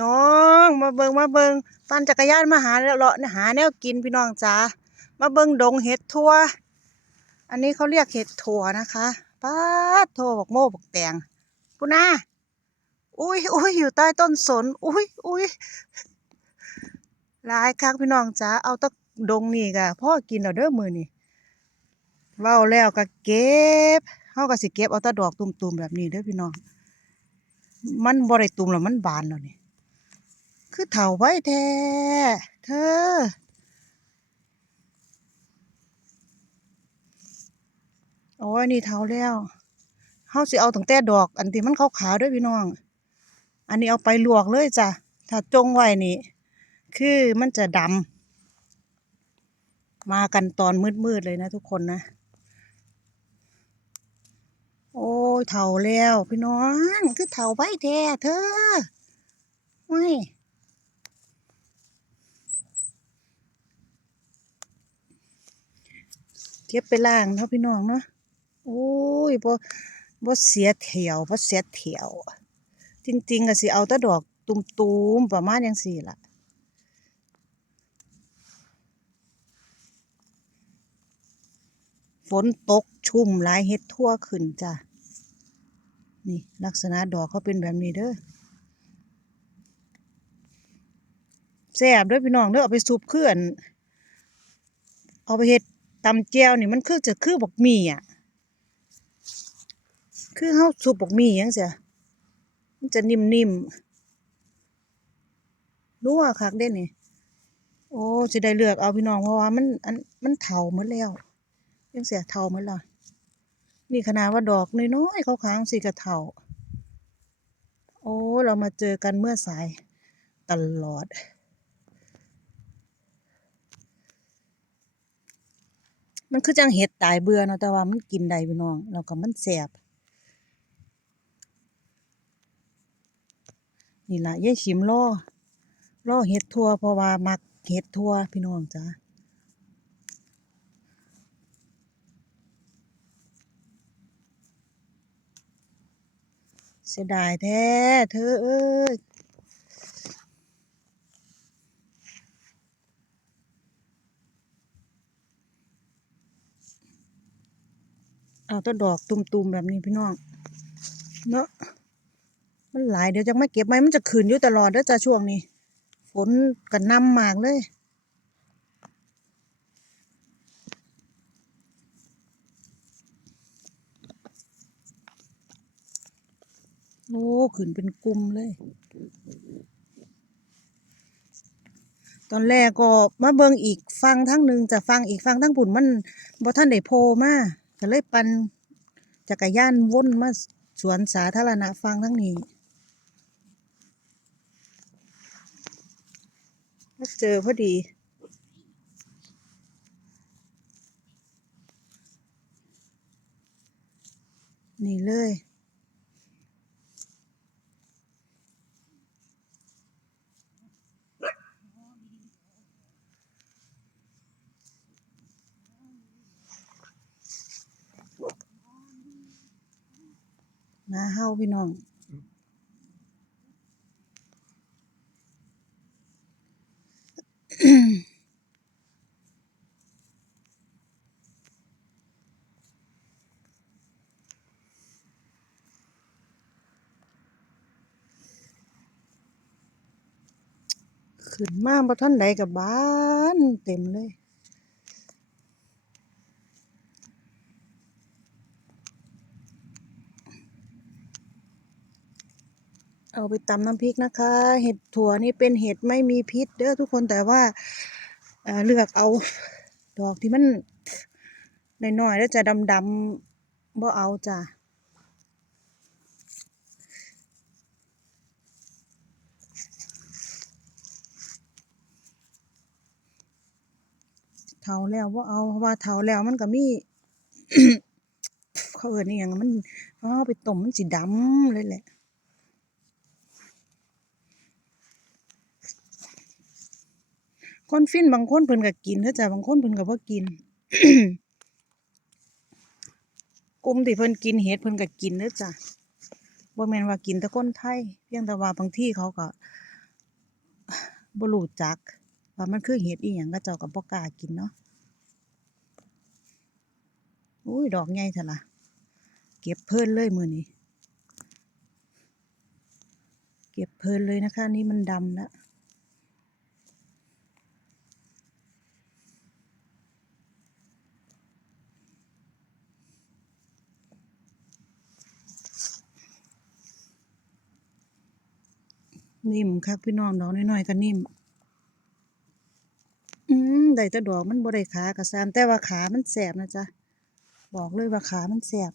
น้องมาเบิงมาเบิงปั่นจักรยานมาหาเลาะหาแนวกินพี่น้องจ๋ามาเบิงดงเห็ดทั่ว อันนี้เขาเรียกเห็ดถั่วนะคะป้าโทบอกโม่บอกแตงปุนาอุ้ยอุ้ยอยู่ใต้ต้นสน อุ้ยอุ้ยหลายคักพี่น้องจ๋าเอาตะดงนี่กะพ่อกินเอาเด้อมือนี่เว้าแล้วก็เก็บเฮาก็สิเก็บเอาตะดอกตุ่มๆแบบนี้เด้อพี่น้อง มันบ่ได้ตุ่มแล้วมันบานแล้วนี่ คือเถาไว้แท้เธอ โอ้ยนี่เถาแล้วเฮาสิเอาตั้งแต่ดอก อันที่มันขาวๆด้วยพี่น้อง อันนี้เอาไปลวกเลยจ้ะ ถ้าจงไว้นี่ คือมันจะดำ มากันตอนมืดๆเลยนะทุกคนนะ โอ้ยเถาแล้วพี่น้อง คือเถาไว้แท้เธอเว้ เก็บไปล่างเนาะพี่น้องเนาะโอ้ยบ่บ่เสียแถวบ่เสียแถวจริงๆก็สิเอาแต่ดอกตุมๆประมาณจังซี่ล่ะฝนตกชุ่มหลายเฮ็ดทั่วขึ้นจ้ะนี่ลักษณะดอกเขาเป็นแบบนี้เด้อแซ่บด้อพี่น้องเด้อเอาไปซุปเคลื่อน เอาไปเฮ็ด ตำแจวนี่มันคือจะคือบักมีอะ คือเฮาซุปบักมี่จังซี่มันจะนิ่มๆนัวคักเด้นี่ โอ้สิได้เลือกเอาพี่น้องเพราะว่ามันอันมันเฒ่าหมดแล้วจังซี่เฒ่าหมดแล้วนี่ขนาดว่าดอกน้อยๆเขาค้างสิก็เฒ่าโอ้ เรามาเจอกันเมื่อสายตลอด มันคือจังเห็ดตายเบื่อเนาะแต่ว่ามันกินได้พี่น้อง แล้วก็มันแซ่บนี่ล่ะยายชิมรอรอเห็ดทั่วเพราะว่ามักเห็ดทั่วพี่น้องจ้าเสียดายแท้เธอเอ้ยเอาแตัวดอกตุ่มๆแบบนี้พี่น้องเนาะมันหลายเดี๋ยวจะไม่เก็บไหมมันจะขืนอยู่ตลอดเด้อจ้าช่วงนี้ ฝนกันนำมากเลยโอ้ขึ้นเป็นกลุ่มเลย ตอนแรกก็มาเบิ่งอีกฟังทั้งหนึ่งจะฟังอีกฟังทั้งผุนมันบ่ท่านได้โพมา ก็เลยปั่นจักรยานวนมาสวนสาธารณะฟังทั้งนี้เจอพอดีนี่เลย เฮาพี่น้อง ขึ้นมาบ่ทันใดกับบ้าน เต็มเลย เอาไปตำน้ำพริกนะคะ เห็ดถั่วนี่เป็นเห็ดไม่มีพิษเด้อทุกคนแต่ว่าเลือกเอาดอกที่มันน้อยๆแล้วจะดำๆบ่เอาจ้ะเฒ่าแล้วบ่เอาเพราะว่าเฒ่าแล้วมันก็มีเขาเอิ้นอีหยังมันเอาไปต้มมันสิดำเลยแหละ คนฟินบางคนเพิ่นก็กินเด้อจ้ะบางคนเพิ่นก็บ่กินกลุ่มที่เพิ่นกินเห็ดเพิ่นก็กินเด้อจ้ะบ่แม่นว่ากินแต่คนไทยเพียงแต่ว่าบางที่เขาก็บ่รู้จัก ว่ามันคือเห็ดอีหยังเขาเจ้าก็บ่กล้ากินเนาะอุ้ยดอกใหญ่เถอะล่ะเก็บเพลินเลยมื้อนี้ เก็บเพลินเลยนะคะ นี่มันดำแล้ว นิ่มคักพี่น้องดอกน้อยๆก็นิ่ม อืมได้แต่ดอกมันบ่ได้ขากระซามแต่ว่าขามันแสบนะจ๊ะ บอกเลยว่าขามันแสบ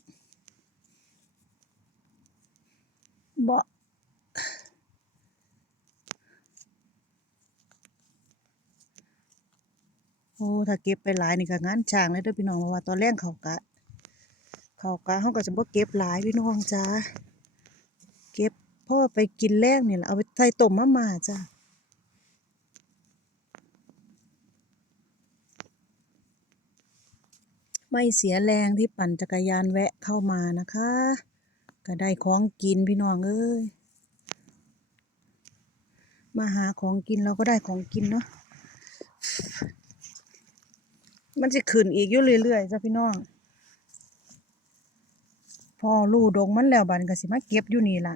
บ่โอ้ถ้าเก็บไปหลายนี่ก็งานช่างเลยเด้อพี่น้องเพราะว่าตอนแรกเขากะ เขากะเขาก็จะบ่เก็บหลายพี่น้องจ้าเก็บ พ่อไปกินแรงนี่ยแหละเอาไปใส่ต้มมาม่าจ้าไม่เสียแรงที่ปั่นจักรยานแวะเข้ามานะคะ ก็ได้ของกินพี่น้องเอ้ยมาหาของกินเราก็ได้ของกินเนาะมันจะขึ้นอีกอยู่เรื่อยๆจ้ะพี่น้องพอลู่ดงมันแล้วบันก็สิมาเก็บอยู่นี่ล่ะ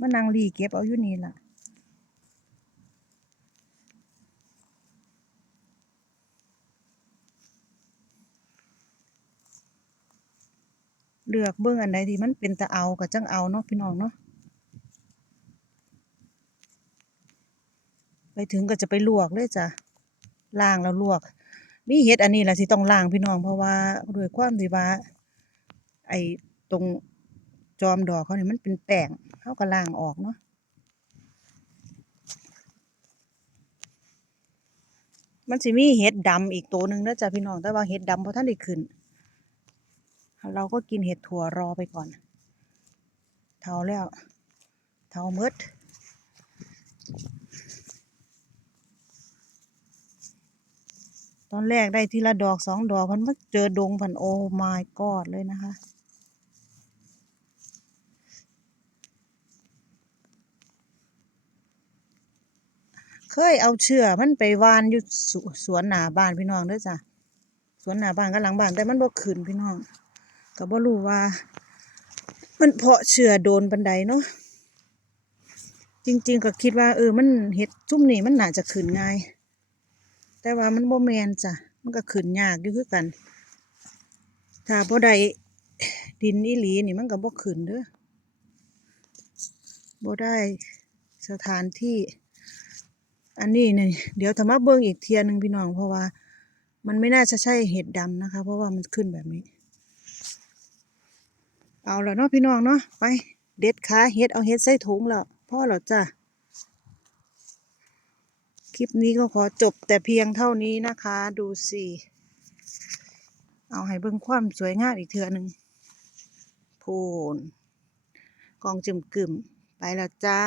มานั่งรีเก็บเอาอยู่นี่ล่ะเลือกเบิ่งอันใดที่มันเป็นตะเอาก็จังเอาเนาะพี่น้องเนาะไปถึงก็จะไปลวกเลยจ้ะล้างแล้วลวกมีเห็ดอันนี้แหละที่ต้องล้างพี่น้องเพราะว่าด้วยความที่ว่าไอ้ตรง จอมดอกเขานี่มันเป็นแป้งเขาก็ล้างออกเนาะมันสิมีเห็ดดำอีกตัวหนึ่งนะจ๊ะพี่น้องแต่ว่าเห็ดดำเพราะท่านได้ขึ้น เราก็กินเห็ดถั่วรอไปก่อน เท่าแล้ว เท่าหมืดตอนแรกได้ทีละดอกสองดอกพันมาเจอดงพันโอ้ my god เลยนะคะ เคยเอาเชือมันไปวานอยู่สสวนหน้าบ้านพี่น้องด้วยจ้ะสวนหน้าบ้านกับหลังบ้านแต่มันบ่ขึ้นพี่น้องก็บ่รู้ว่า มันเพาะเชือโดนปันใดเนาะจริง ๆ ก็คิดว่า เออมันเห็ดจุ่มนี่มันน่าจะขึ้นง่าย แต่ว่ามันบ่แมนจ้ะมันก็ขึ้นยากอยู่คือกัน ถ้าบ่ได้ดินอีหลีนี่มันก็บ่ขึ้นเด้อบ่ได้สถานที่ อันนี้เนี่ยเดี๋ยวถ้ามาเบิ่งอีกเทียนหนึ่งพี่น้อง เพราะว่า มันไม่น่าจะใช่เห็ดดำนะคะ เพราะว่ามันขึ้นแบบนี้ เอาแล้วเนาะพี่น้องเนาะไปเด็ดขาเห็ดเอาเห็ดใส่ถุงแล้วพ่อแล้วจ้ะคลิปนี้ก็ขอจบแต่เพียงเท่านี้นะคะ ดูสิเอาให้เบิ่งความสวยงามอีกเทือหนึ่งพูนกองจึมกึ่มไปแล้วจ้า